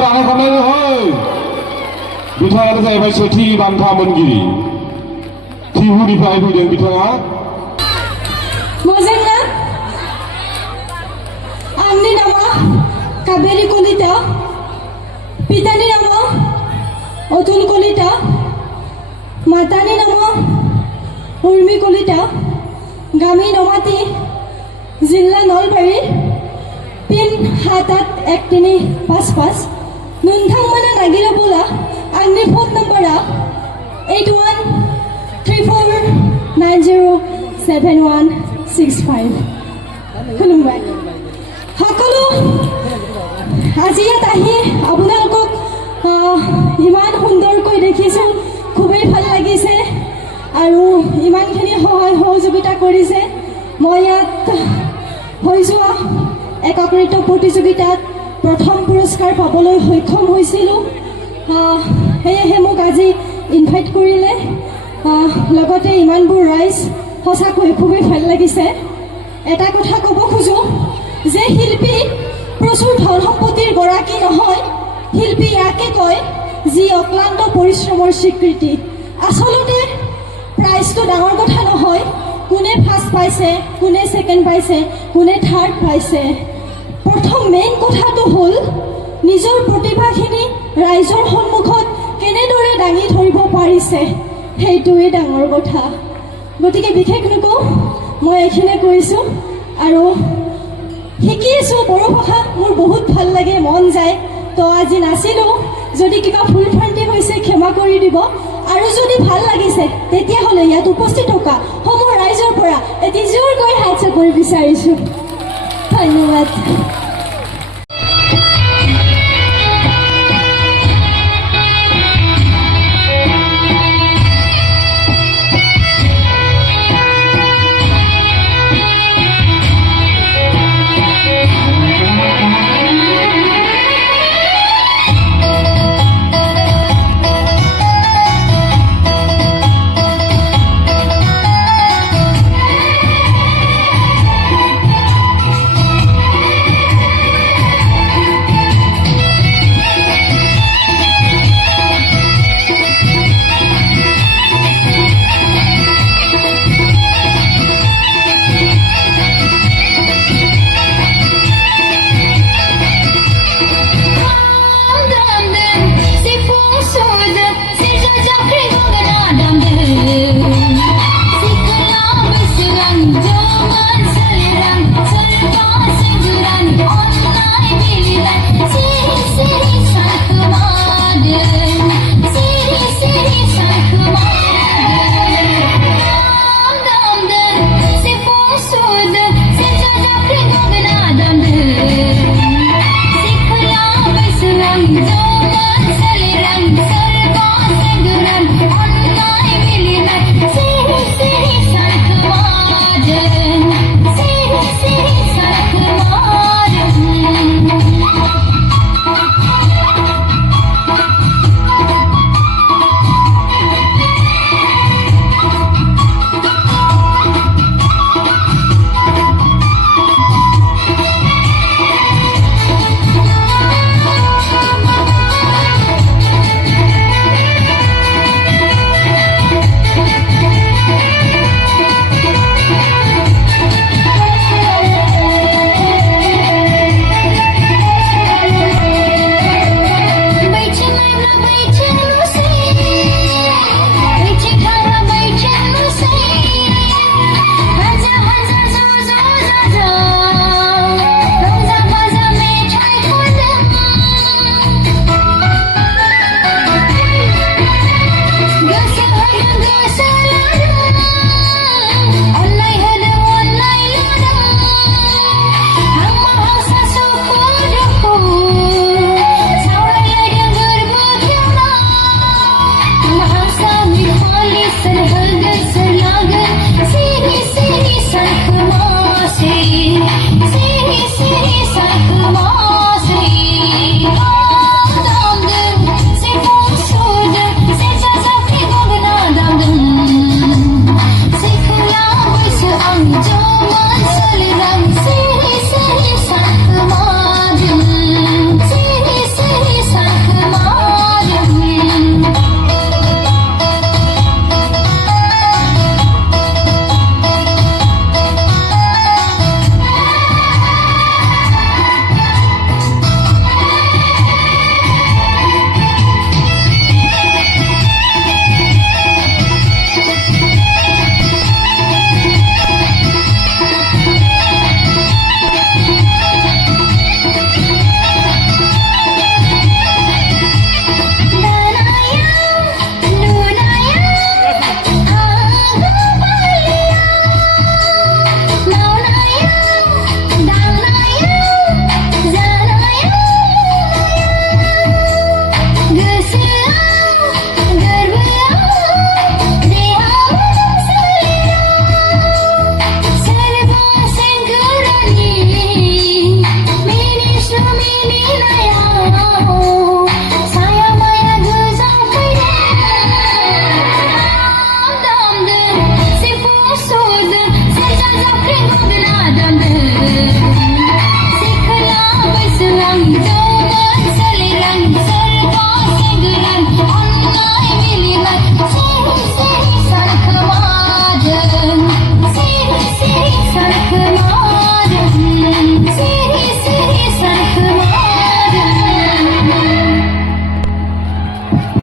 आखर आने खनाय होय बिथाङानो जाहैबाय सेथि बान्था मोनगिरि टिहुनिफ्राय फैदों बिथाङा मोजां ना आंनि नामा काबेरी कलिता पितानि नामा अतुल कलिता मातानि नामा उर्मी कलिता गामी नमाती जिल्ला नलबारी पिन 781355 नोंथांमोना नागिरबोला आंनि फन नम्बरा 8134907165 खुलुमबाय সকলো আজি ইয়াত আহি আপোনালোকক ইমান সুন্দৰকৈ দেখিছোঁ খুবেই ভাল লাগিছে আৰু ইমানখিনি সহায় সহযোগিতা কৰিছে মই ইয়াত হৈ যোৱা একাকৃত প্ৰতিযোগিতাত প্ৰথম পুৰস্কাৰ পাবলৈ সক্ষম হৈছিলোঁ সেয়েহে মোক আজি ইনভাইট কৰিলে লগতে ইমানবোৰ ৰাইজ সঁচাকৈ খুবেই ভাল লাগিছে এটা কথা ক'ব খোজোঁ যে শিল্পী প্ৰচুৰ ধন সম্পত্তিৰ গৰাকী নহয় শিল্পী ইয়াকে কয় যি অক্লান্ত পৰিশ্ৰমৰ স্বীকৃতি আচলতে প্ৰাইজটো ডাঙৰ কথা নহয় কোনে ফাৰ্ষ্ট পাইছে কোনে ছেকেণ্ড পাইছে কোনে থাৰ্ড পাইছে প্ৰথম মেইন কথাটো হ'ল নিজৰ প্ৰতিভাখিনি ৰাইজৰ সন্মুখত কেনেদৰে দাঙি ধৰিব পাৰিছে সেইটোৱে ডাঙৰ কথা গতিকে বিশেষ নকওঁ মই এইখিনিয়ে কৈছোঁ আৰু শিকি আছোঁ বড়ো ভাষা মোৰ বহুত ভাল লাগে মন যায় তো আজি নাচিলোঁ যদি কিবা ভুল ভ্ৰান্তি হৈছে ক্ষমা কৰি দিব আৰু যদি ভাল লাগিছে তেতিয়াহ'লে ইয়াত উপস্থিত থকা সমূহ ৰাইজৰ পৰা এটি জোৰকৈ হাত চাপৰি বিচাৰিছোঁ ধন্যবাদ